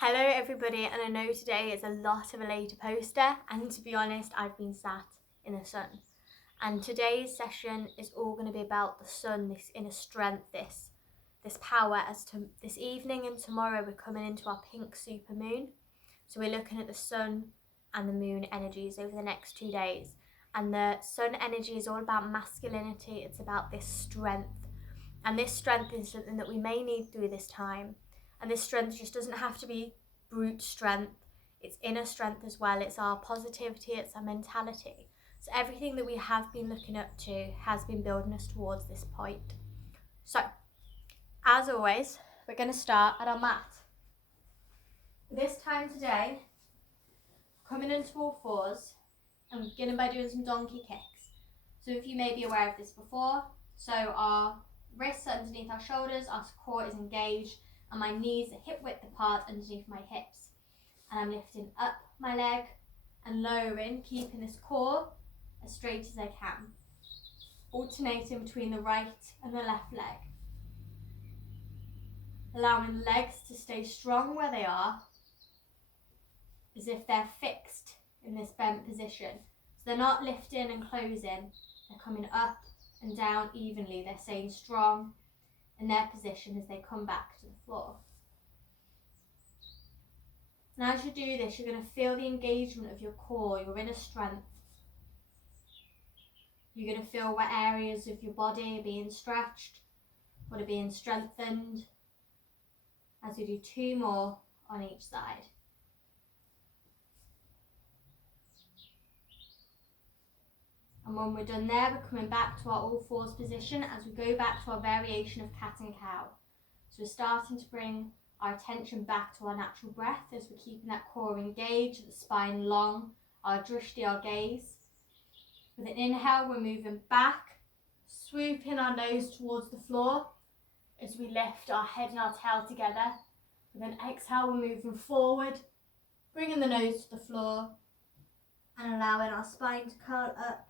Hello everybody, and I know today is a lot of a later poster, and to be honest I've been sat in the sun, and today's session is all going to be about the sun, this inner strength, this power. As to this evening and tomorrow we're coming into our pink super moon, so we're looking at the sun and the moon energies over the next 2 days. And the sun energy is all about masculinity, it's about this strength, and this strength is something that we may need through this time. And this strength just doesn't have to be brute strength, it's inner strength as well. It's our positivity, it's our mentality. So everything that we have been looking up to has been building us towards this point. So, as always, we're going to start at our mat. This time today, coming into all fours and beginning by doing some donkey kicks. So if you may be aware of this before, so our wrists are underneath our shoulders, our core is engaged, and my knees are hip width apart underneath my hips. And I'm lifting up my leg and lowering, keeping this core as straight as I can, alternating between the right and the left leg. Allowing the legs to stay strong where they are, as if they're fixed in this bent position. So they're not lifting and closing, they're coming up and down evenly. They're staying strong in their position as they come back to the floor. And as you do this, you're going to feel the engagement of your core, your inner strength. You're going to feel what areas of your body are being stretched, what are being strengthened, as we do 2 more on each side. And when we're done there, we're coming back to our all fours position as we go back to our variation of cat and cow. So we're starting to bring our attention back to our natural breath as we're keeping that core engaged, the spine long, our drishti, our gaze. With an inhale, we're moving back, swooping our nose towards the floor as we lift our head and our tail together. With an exhale, we're moving forward, bringing the nose to the floor and allowing our spine to curl up.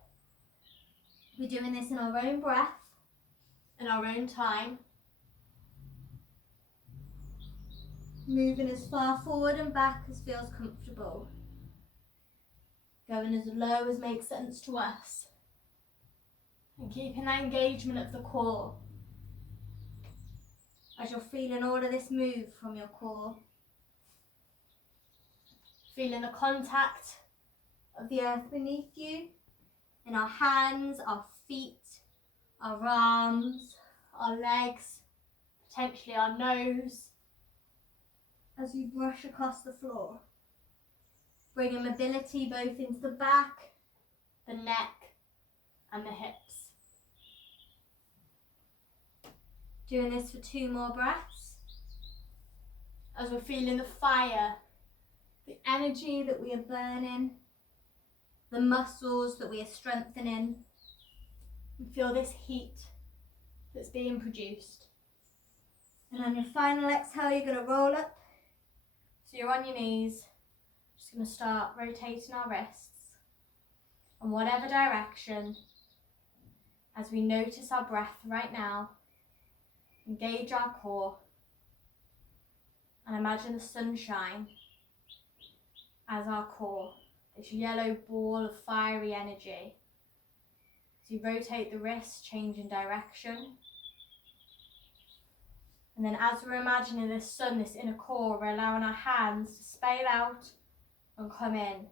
We're doing this in our own breath, in our own time. Moving as far forward and back as feels comfortable. Going as low as makes sense to us. And keeping that engagement of the core. As you're feeling all of this move from your core. Feeling the contact of the earth beneath you. In our hands, our feet, our arms, our legs, potentially our nose, as we brush across the floor. Bringing mobility both into the back, the neck and the hips. Doing this for 2 more breaths. As we're feeling the fire, the energy that we are burning, the muscles that we are strengthening. We feel this heat that's being produced. And on your final exhale, you're going to roll up. So you're on your knees. Just going to start rotating our wrists in whatever direction as we notice our breath right now. Engage our core and imagine the sunshine as our core. This yellow ball of fiery energy. As you rotate the wrists, changing direction. And then as we're imagining this sun, this inner core, we're allowing our hands to spill out and come in.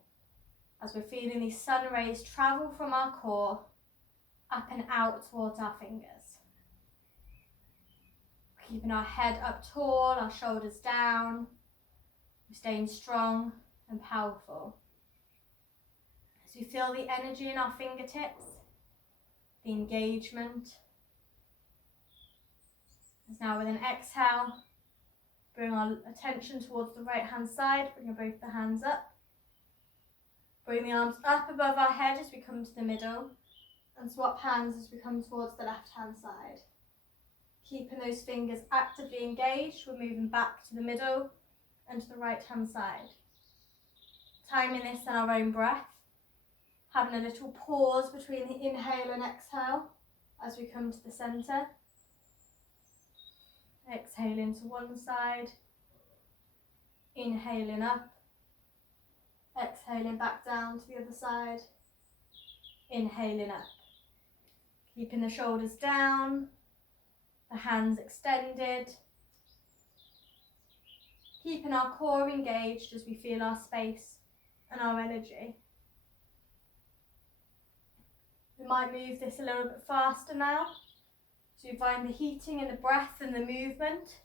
As we're feeling these sun rays travel from our core up and out towards our fingers. Keeping our head up tall, our shoulders down. We're staying strong and powerful. As we feel the energy in our fingertips, the engagement. As now with an exhale, bring our attention towards the right hand side, bring both the hands up. Bring the arms up above our head as we come to the middle, and swap hands as we come towards the left hand side. Keeping those fingers actively engaged, we're moving back to the middle and to the right hand side. Timing this in our own breath. Having a little pause between the inhale and exhale as we come to the centre. Exhaling to one side, Inhaling up, exhaling back down to the other side, inhaling up. Keeping the shoulders down, the hands extended. Keeping our core engaged as we feel our space and our energy. We might move this a little bit faster now, so you find the heating in the breath and the movement,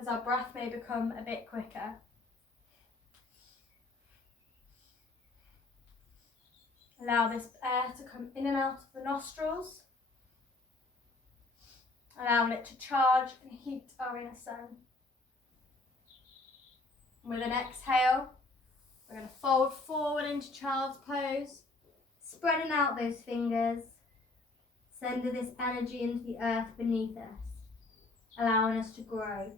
as our breath may become a bit quicker. Allow this air to come in and out of the nostrils, allowing it to charge and heat our inner sun. With an exhale, we're going to fold forward into child's pose, spreading out those fingers, sending this energy into the earth beneath us, allowing us to grow.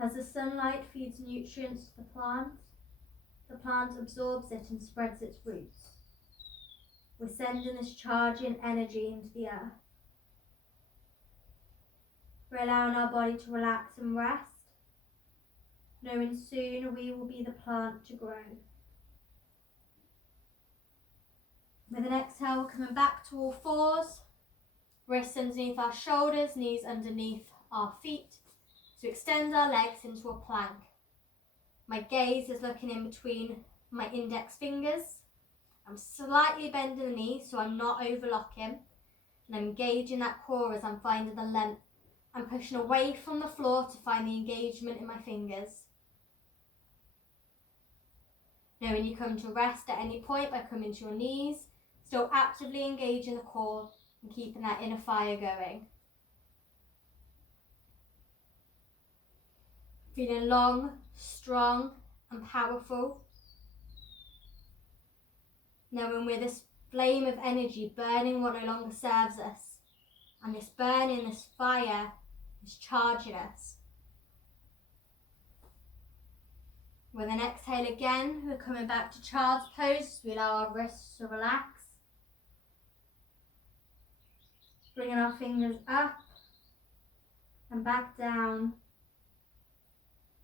As the sunlight feeds nutrients to the plant absorbs it and spreads its roots. We're sending this charging energy into the earth. We're allowing our body to relax and rest, knowing soon we will be the plant to grow. With an exhale, coming back to all fours, wrists underneath our shoulders, knees underneath our feet, to extend our legs into a plank. My gaze is looking in between my index fingers. I'm slightly bending the knee so I'm not overlocking, and I'm engaging that core as I'm finding the length. I'm pushing away from the floor to find the engagement in my fingers. Knowing you come to rest at any point by coming to your knees, still actively engaging the core and keeping that inner fire going. Feeling long, strong and powerful. Knowing we're this flame of energy burning what no longer serves us. And this burning, this fire is charging us. With an exhale again, we're coming back to child's pose. We allow our wrists to relax. Bringing our fingers up and back down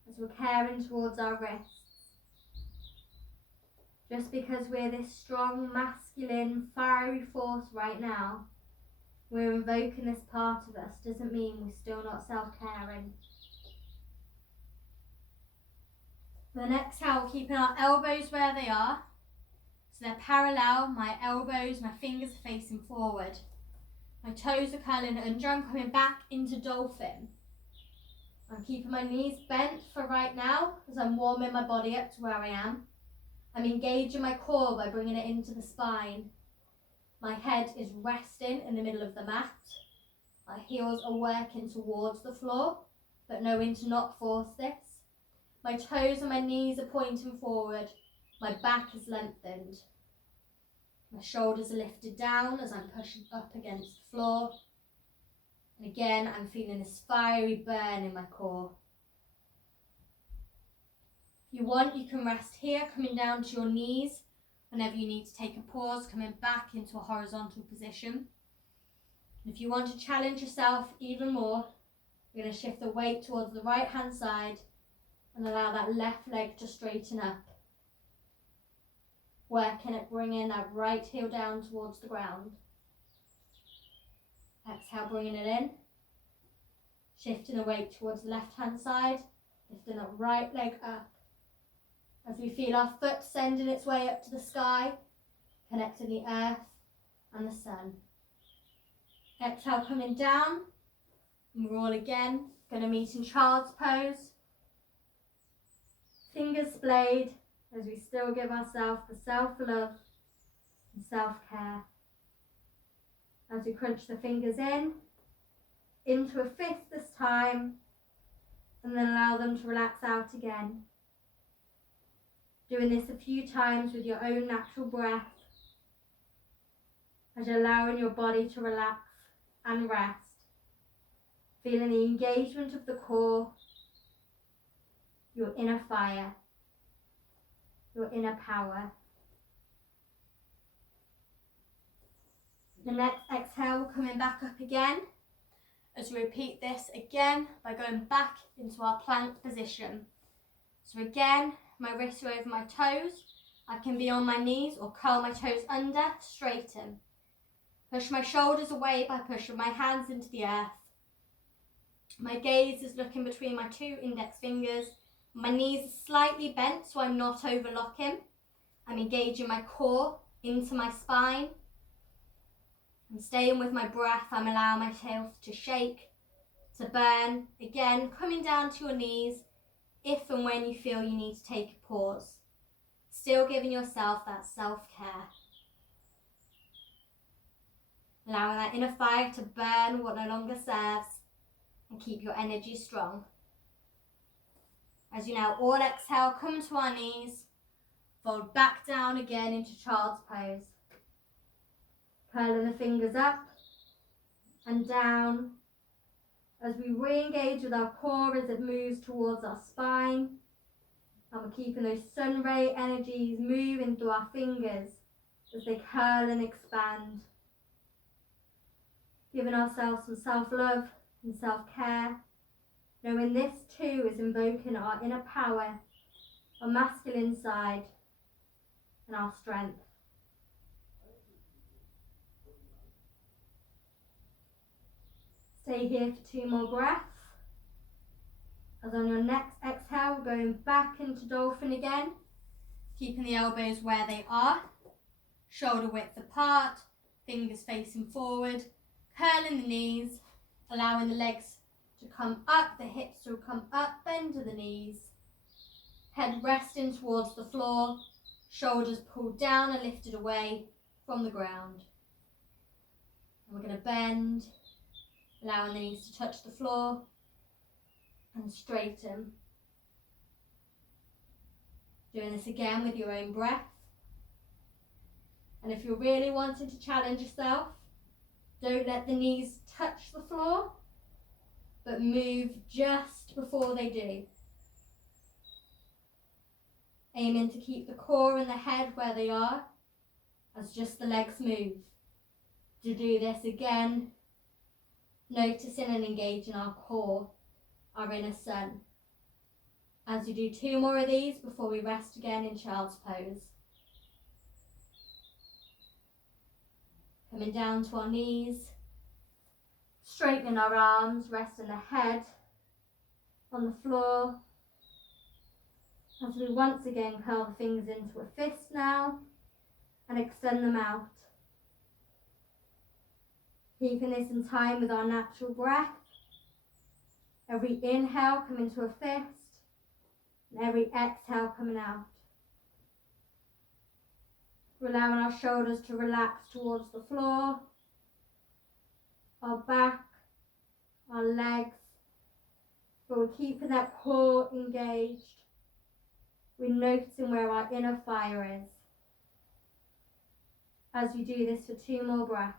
as we're caring towards our wrists. Just because we're this strong, masculine, fiery force right now, we're invoking this part of us, doesn't mean we're still not self-caring. With an exhale, keeping our elbows where they are, so they're parallel. My elbows, my fingers are facing forward. My toes are curling under. I'm coming back into dolphin. I'm keeping my knees bent for right now as I'm warming my body up to where I am. I'm engaging my core by bringing it into the spine. My head is resting in the middle of the mat. My heels are working towards the floor, but knowing to not force this. My toes and my knees are pointing forward. My back is lengthened. My shoulders are lifted down as I'm pushing up against the floor. And again, I'm feeling this fiery burn in my core. If you want, you can rest here, coming down to your knees. Whenever you need to take a pause, coming back into a horizontal position. And if you want to challenge yourself even more, you're going to shift the weight towards the right hand side and allow that left leg to straighten up. Working at bringing that right heel down towards the ground. Exhale, bringing it in. Shifting the weight towards the left hand side, lifting that right leg up. As we feel our foot sending its way up to the sky, connecting the earth and the sun. Exhale, coming down, and we're all again going to meet in child's pose. Fingers splayed as we still give ourselves the self-love and self-care. As we crunch the fingers in, into a fist this time, and then allow them to relax out again. Doing this a few times with your own natural breath, as you're allowing your body to relax and rest, feeling the engagement of the core, your inner fire, your inner power. The next exhale, coming back up again, as we repeat this again by going back into our plank position. So again, my wrists are over my toes. I can be on my knees or curl my toes under, straighten. Push my shoulders away by pushing my hands into the earth. My gaze is looking between my 2 index fingers. My knees are slightly bent so I'm not overlocking. I'm engaging my core into my spine. I'm staying with my breath. I'm allowing my tail to shake, to burn. Again, coming down to your knees if and when you feel you need to take a pause. Still giving yourself that self-care. Allowing that inner fire to burn what no longer serves and keep your energy strong. As you now all exhale, come to our knees, fold back down again into child's pose. Curling the fingers up and down as we re-engage with our core as it moves towards our spine. And we're keeping those sun ray energies moving through our fingers as they curl and expand. Giving ourselves some self-love and self-care. Knowing this too is invoking our inner power, our masculine side, and our strength. Stay here for 2 more breaths. As on your next exhale, we're going back into dolphin again, keeping the elbows where they are, shoulder width apart, fingers facing forward, curling the knees, allowing the legs to come up, the hips to come up, bend to the knees, head resting towards the floor, shoulders pulled down and lifted away from the ground. And we're going to bend, allowing the knees to touch the floor, and straighten. Doing this again with your own breath. And if you're really wanting to challenge yourself, don't let the knees touch the floor, but move just before they do. Aiming to keep the core and the head where they are as just the legs move. To do this again, noticing and engaging our core, our inner sun. As you do 2 more of these before we rest again in child's pose. Coming down to our knees, straightening our arms, resting the head on the floor. As we once again curl the fingers into a fist now and extend them out. Keeping this in time with our natural breath. Every inhale coming to a fist, and every exhale coming out. We're allowing our shoulders to relax towards the floor, our back, our legs, but we're keeping that core engaged. We're noticing where our inner fire is. As we do this for 2 more breaths.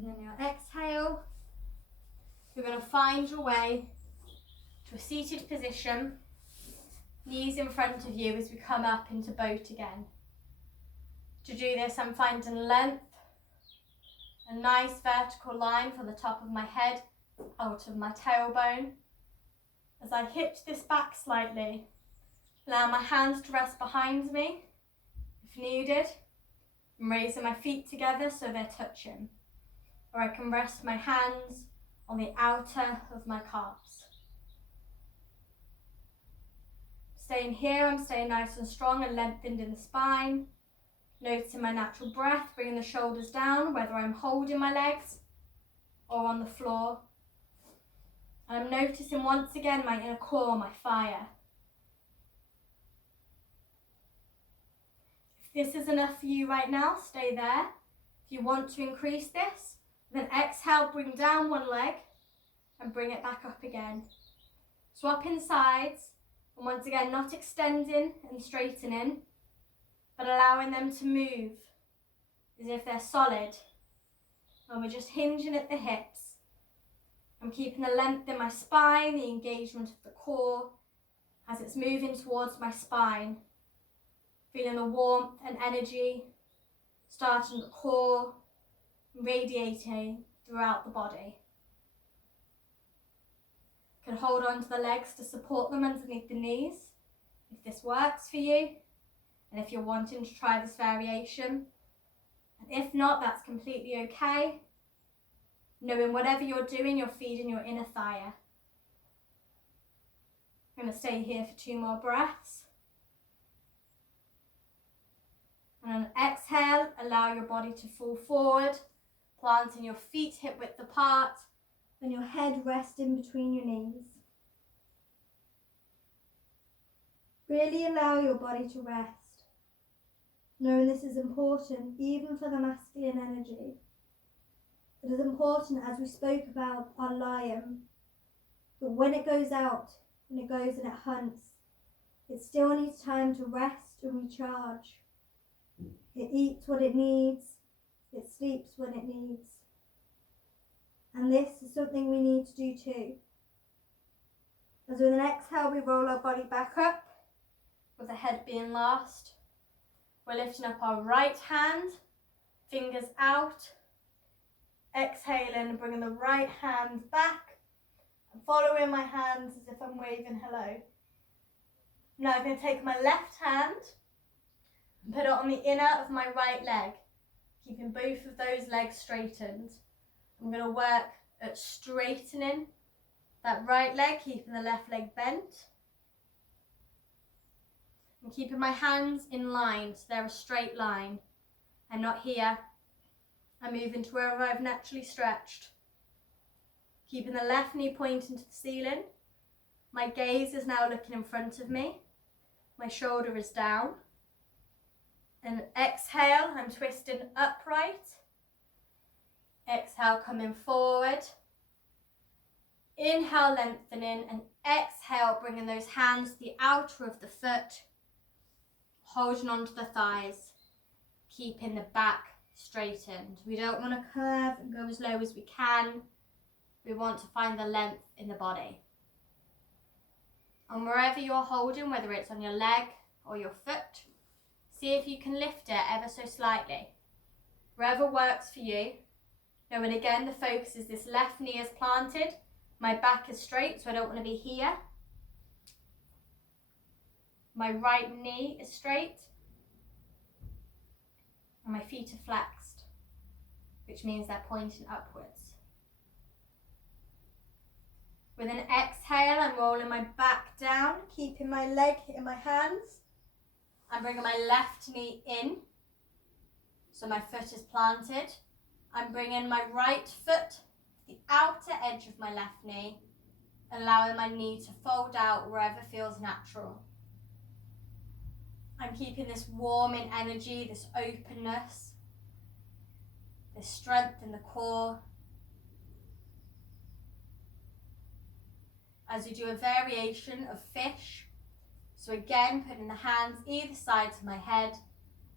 And then your exhale, you're going to find your way to a seated position, knees in front of you as we come up into boat again. To do this, I'm finding length, a nice vertical line from the top of my head out of my tailbone. As I hitch this back slightly, allow my hands to rest behind me if needed. I'm raising my feet together so they're touching. Or I can rest my hands on the outer of my calves. Staying here, I'm staying nice and strong and lengthened in the spine. Noticing my natural breath, bringing the shoulders down, whether I'm holding my legs or on the floor. And I'm noticing once again my inner core, my fire. If this is enough for you right now, stay there. If you want to increase this, then exhale, bring down one leg and bring it back up again. Swapping sides, and once again, not extending and straightening, but allowing them to move as if they're solid. And we're just hinging at the hips. I'm keeping the length in my spine, the engagement of the core as it's moving towards my spine. feeling the warmth and energy starting at the core, radiating throughout the body. You can hold on to the legs to support them underneath the knees if this works for you, and if you're wanting to try this variation. And if not, that's completely okay. Knowing whatever you're doing, you're feeding your inner thigh. I'm going to stay here for 2 more breaths. And on an exhale, allow your body to fall forward, planting your feet hip width apart, and your head resting between your knees. Really allow your body to rest, knowing this is important even for the masculine energy. It is important, as we spoke about our lion, that when it goes out, when it goes and it hunts, it still needs time to rest and recharge. It eats what it needs, it sleeps when it needs. And this is something we need to do too. As with an exhale, we roll our body back up, with the head being last. We're lifting up our right hand, fingers out, exhaling, bringing the right hand back, and following my hands as if I'm waving hello. Now I'm going to take my left hand and put it on the inner of my right leg, keeping both of those legs straightened. I'm going to work at straightening that right leg, keeping the left leg bent. I'm keeping my hands in line, so they're a straight line. I'm not here. I'm moving to wherever I've naturally stretched. Keeping the left knee pointing to the ceiling. My gaze is now looking in front of me. My shoulder is down. And exhale, I'm twisting upright. Exhale, coming forward. Inhale, lengthening, and exhale, bringing those hands to the outer of the foot, holding onto the thighs, keeping the back straightened. We don't want to curve and go as low as we can. We want to find the length in the body. And wherever you're holding, whether it's on your leg or your foot, see if you can lift it ever so slightly. Wherever works for you. Knowing again, the focus is this left knee is planted, my back is straight, so I don't want to be here. My right knee is straight, and my feet are flexed, which means they're pointing upwards. With an exhale, I'm rolling my back down, keeping my leg in my hands. I'm bringing my left knee in, so my foot is planted. I'm bringing my right foot to the outer edge of my left knee, allowing my knee to fold out wherever feels natural. I'm keeping this warming energy, this openness, this strength in the core. As we do a variation of fish, so again, putting the hands either side of my head,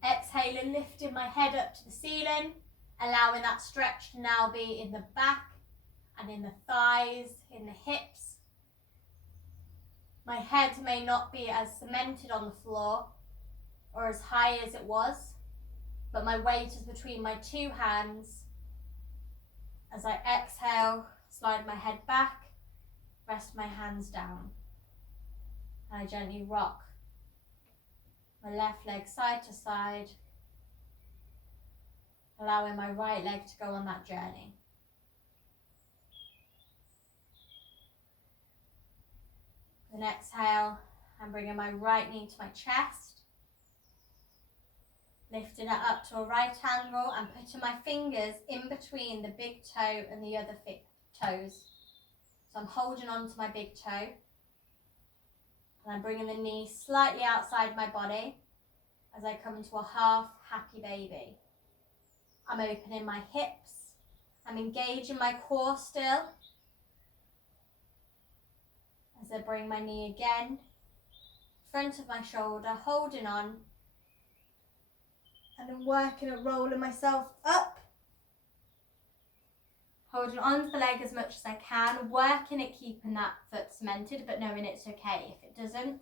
exhaling, lifting my head up to the ceiling, allowing that stretch to now be in the back and in the thighs, in the hips. My head may not be as cemented on the floor or as high as it was, but my weight is between my 2 hands. As I exhale, slide my head back, rest my hands down. And I gently rock my left leg side to side, allowing my right leg to go on that journey. Then exhale, I'm bringing my right knee to my chest, lifting it up to a right angle and putting my fingers in between the big toe and the other toes. So I'm holding on to my big toe, and I'm bringing the knee slightly outside my body as I come into a half happy baby. I'm opening my hips, I'm engaging my core still. As I bring my knee again, front of my shoulder, holding on, and I'm working at rolling myself up, holding on to the leg as much as I can, working at keeping that foot cemented, but knowing it's okay if it doesn't.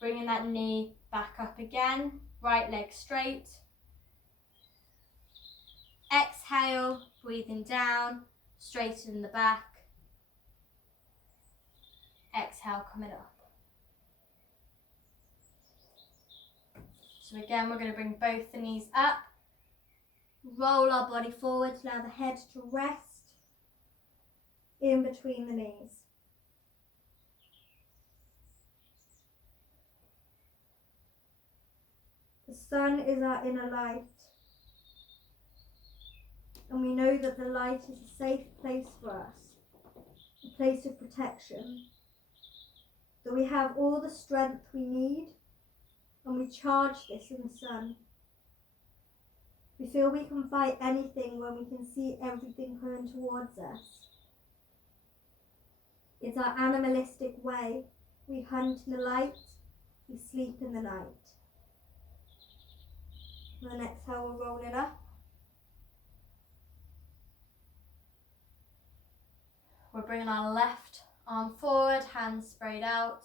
Bringing that knee Back up again, right leg straight. Exhale, breathing down, straighten the back. Exhale, coming up. So again, we're going to bring both the knees up. Roll our body forward, allow the head to rest in between the knees. The sun is our inner light. And we know that the light is a safe place for us, a place of protection. That we have all the strength we need, and we charge this in the sun. We feel we can fight anything when we can see everything coming towards us. It's our animalistic way. We hunt in the light, we sleep in the night. And then exhale, we're rolling up. We're bringing our left arm forward, hands sprayed out.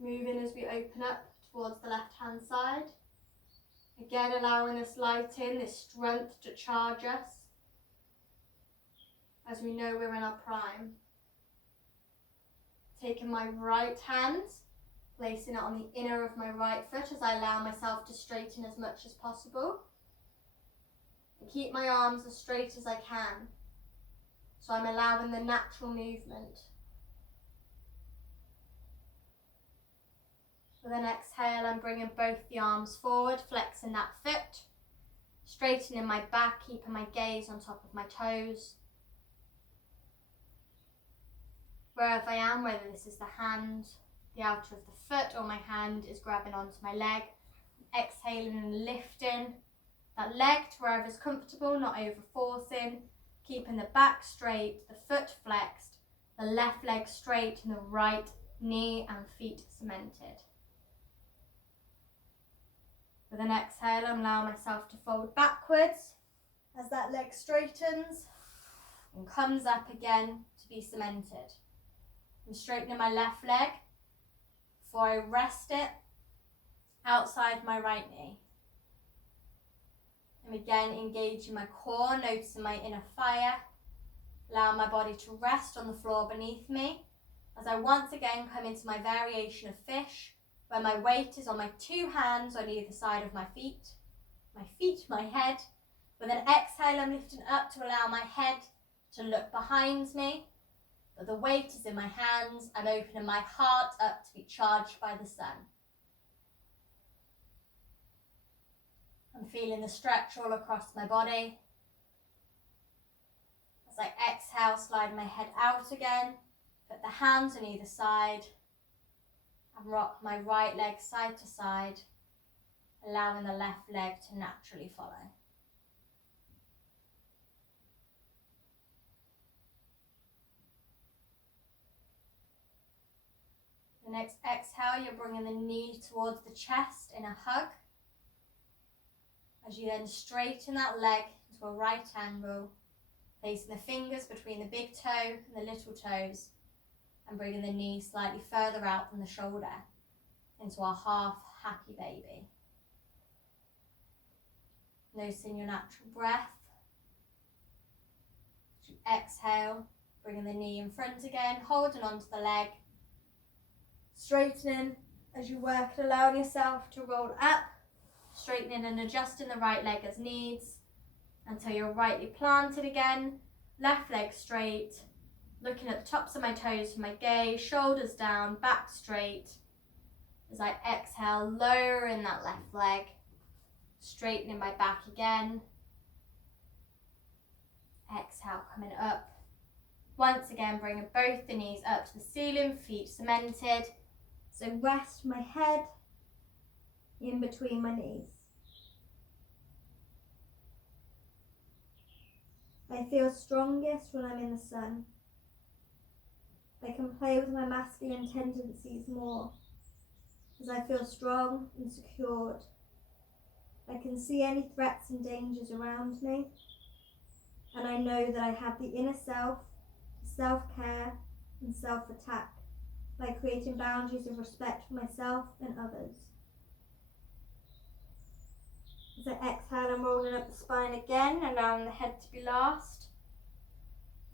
Moving as we open up towards the left hand side. Again, allowing this light in, this strength to charge us. As we know we're in our prime. Taking my right hand, placing it on the inner of my right foot as I allow myself to straighten as much as possible. And keep my arms as straight as I can. So I'm allowing the natural movement. With an exhale, I'm bringing both the arms forward, flexing that foot, straightening my back, keeping my gaze on top of my toes. Wherever I am, whether this is the hand, the outer of the foot, or my hand is grabbing onto my leg, exhaling and lifting that leg to wherever is comfortable, not over forcing. Keeping the back straight, the foot flexed, the left leg straight, and the right knee and feet cemented. With an exhale, I'm allowing myself to fold backwards as that leg straightens and comes up again to be cemented. I'm straightening my left leg before I rest it outside my right knee. And again, engaging my core, noticing my inner fire, allowing my body to rest on the floor beneath me as I once again come into my variation of fish, where my weight is on my two hands on either side of my feet, my head. With an exhale, I'm lifting up to allow my head to look behind me, but the weight is in my hands. I'm opening my heart up to be charged by the sun. I'm feeling the stretch all across my body. As I exhale, slide my head out again, put the hands on either side, and rock my right leg side to side, allowing the left leg to naturally follow. The next exhale, you're bringing the knee towards the chest in a hug. As you then straighten that leg into a right angle, placing the fingers between the big toe and the little toes, and bringing the knee slightly further out than the shoulder into our half happy baby. Noticing your natural breath. As you exhale, bringing the knee in front again, holding onto the leg, straightening as you work and allowing yourself to roll up, straightening and adjusting the right leg as needs until you're rightly planted again, left leg straight, looking at the tops of my toes for my gaze, shoulders down, back straight. As I exhale, lowering that left leg, straightening my back again. Exhale, coming up. Once again, bringing both the knees up to the ceiling, feet cemented. So rest my head in between my knees. I feel strongest when I'm in the sun. I can play with my masculine tendencies more as I feel strong and secured. I can see any threats and dangers around me, and I know that I have the inner self, self-care and self-attack by creating boundaries of respect for myself and others. As I exhale, I'm rolling up the spine again, allowing the head to be last.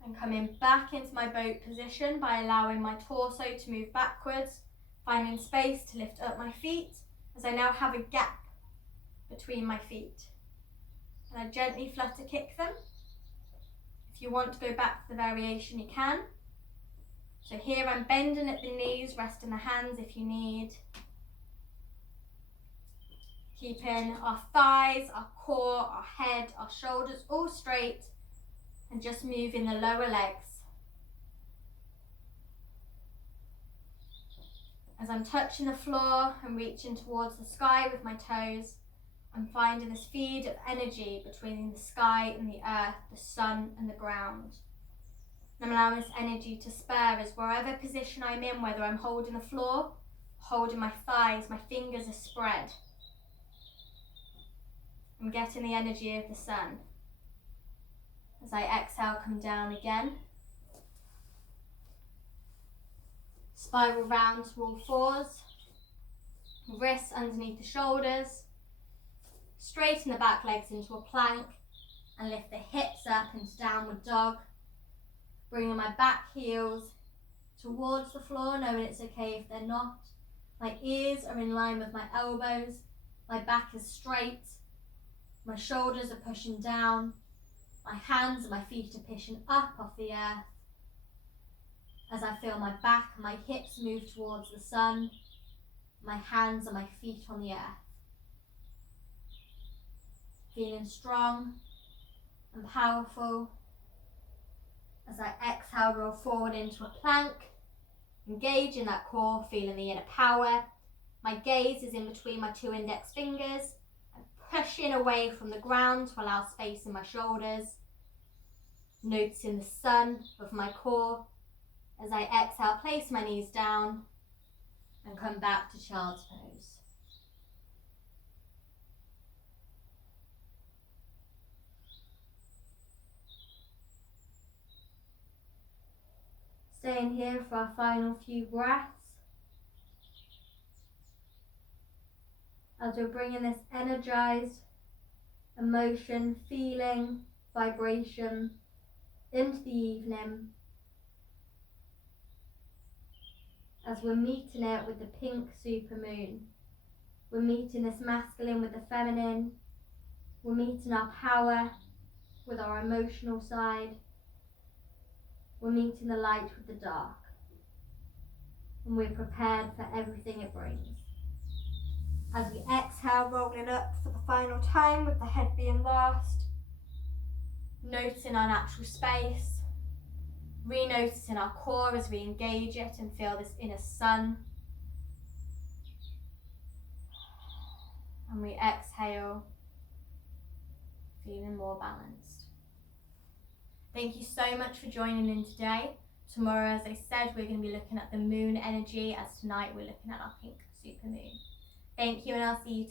And coming back into my boat position by allowing my torso to move backwards, finding space to lift up my feet as I now have a gap between my feet. And I gently flutter kick them. If you want to go back to the variation, you can. So here I'm bending at the knees, resting the hands if you need. Keeping our thighs, our core, our head, our shoulders all straight, and just moving the lower legs. As I'm touching the floor and reaching towards the sky with my toes, I'm finding this feed of energy between the sky and the earth, the sun and the ground. And I'm allowing this energy to spur as wherever position I'm in, whether I'm holding the floor, holding my thighs, my fingers are spread. I'm getting the energy of the sun. As I exhale, come down again. Spiral round to all fours. Wrists underneath the shoulders. Straighten the back legs into a plank and lift the hips up into downward dog. Bringing my back heels towards the floor, knowing it's okay if they're not. My ears are in line with my elbows. My back is straight. My shoulders are pushing down. My hands and my feet are pushing up off the earth. As I feel my back and my hips move towards the sun, my hands and my feet on the earth. Feeling strong and powerful. As I exhale, roll forward into a plank. Engage in that core, feeling the inner power. My gaze is in between my two index fingers. Pushing away from the ground to allow space in my shoulders. Noticing the sun of my core. As I exhale, place my knees down and come back to child's pose. Staying here for our final few breaths. As we're bringing this energized emotion, feeling, vibration into the evening. As we're meeting it with the pink supermoon. We're meeting this masculine with the feminine. We're meeting our power with our emotional side. We're meeting the light with the dark. And we're prepared for everything it brings. As we exhale, rolling up for the final time with the head being last. Noticing our natural space. Re-noticing our core as we engage it and feel this inner sun. And we exhale, feeling more balanced. Thank you so much for joining in today. Tomorrow, as I said, we're going to be looking at the moon energy, as tonight we're looking at our pink supermoon. Thank you, and I'll see you tomorrow.